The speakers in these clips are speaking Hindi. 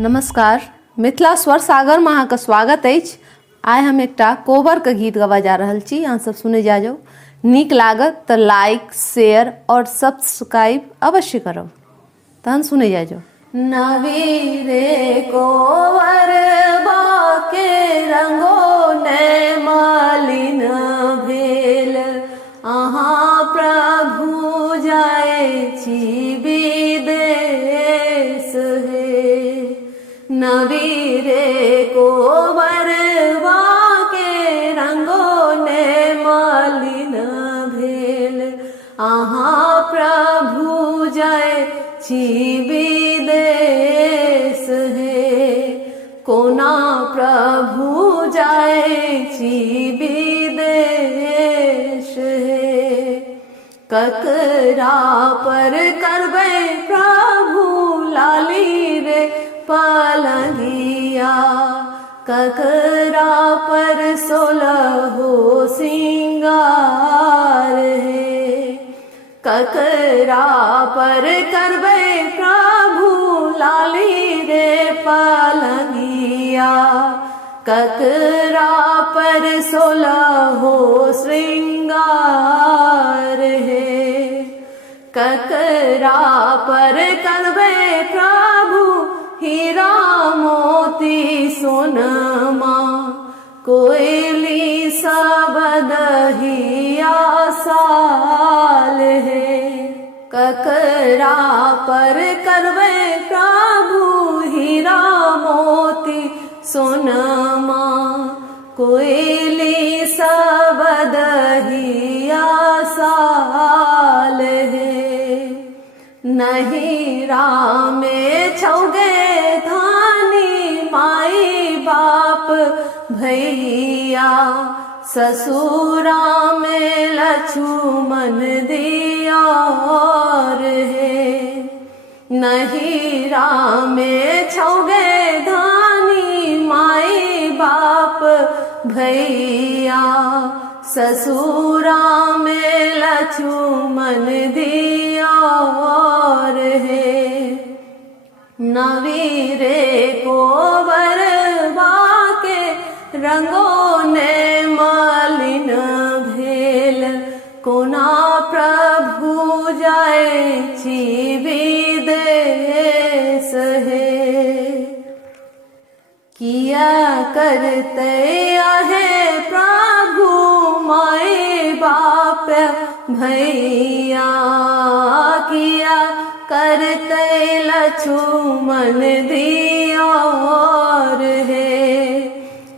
नमस्कार, मिथिला स्वर सागर में अहाँके स्वागत अछि। आइ हम एकटा कोबर के गीत गवा जा रहल छी, अहाँ सब सुने जा जाओ। नीक लागत तो लाइक शेयर और सब्सक्राइब अवश्य करब। तहन सुने जा जाओ। नवीरे कोवर बाके रंगो ने मालिन भेल, अहाँ प्रभु जाए छी विदेश हे। नवीरे कोवर बाके रंगो ने मालिन भेल, अहाँ प्रभु जाए छी विदेश हे। कोना प्रभु जाए छी विदेश हे। ककरा पर करबै प्रभु लाली रे पलंगिया, ककरा पर सोलहो सिंगार हे। ककरा पर करबै प्रभु लाली रे पलंगिया, ककरा पर सोलहो श्रृंगार हे। ककरा पर करबै प्रभु हीरा मोती सोनमा, कोयली सबद हिया साल हे। ककरा पर करबै प्रभु हीरा मोती सोनमा, कोयली सबद हिया साल हे। नहिरा में छौगे धानी माई बाप भैया, ससुरा में लक्ष्मण दियार हे। नहिरा में छौगे धानी माई बाप भैया, ससुरा में लक्ष्मण दियार हे। नवीरे कोवर बाके रंगो ने मालिन भेल, कोना प्रभु जाए छी विदेश हे। किया करते आहे प्रभु माई बाप भैया, किया करते लक्ष्मण दियार हे।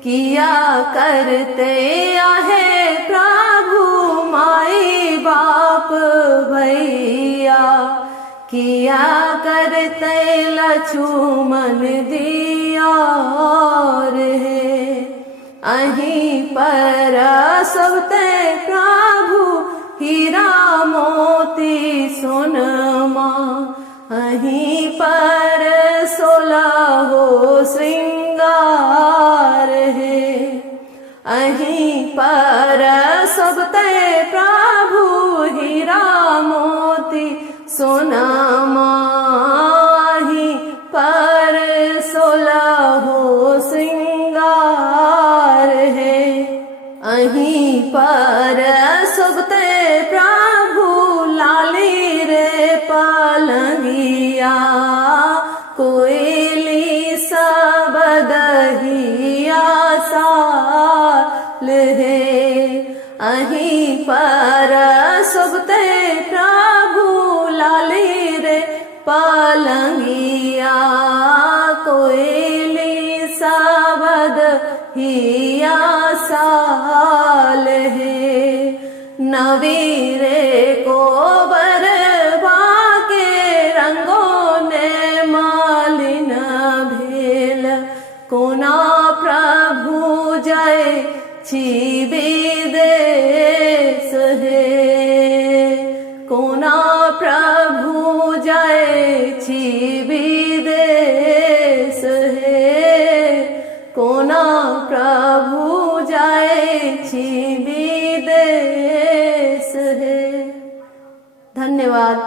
किया करते आहे प्रभु माई बाप भैया, किया करते लक्ष्मण दियार हे। अहीं पर सबते प्रभु हीरा मोती सोनमा, अहीं पर सोलहो श्रृंगार हे। अहीं पर सबते प्रभु हीरा मोती सोनमा, अहीं पर सोलहो श्रृंगार हे। अहीं पर सबते प्रभु लाली रे पलंगिया, कोयली सबद हिया साल हे। अहीं पर सबते प्रभु लाली रे पलंगिया, कोयली सबद हिया साल हे। नवीरे कोबर बाके रंगो ने मालिन भेल, कोना प्रभु जाए छी विदेश हे। कोना प्रभु जाए छी विदेश हे। कोना प्रभु जाए छी विदेश है। धन्यवाद।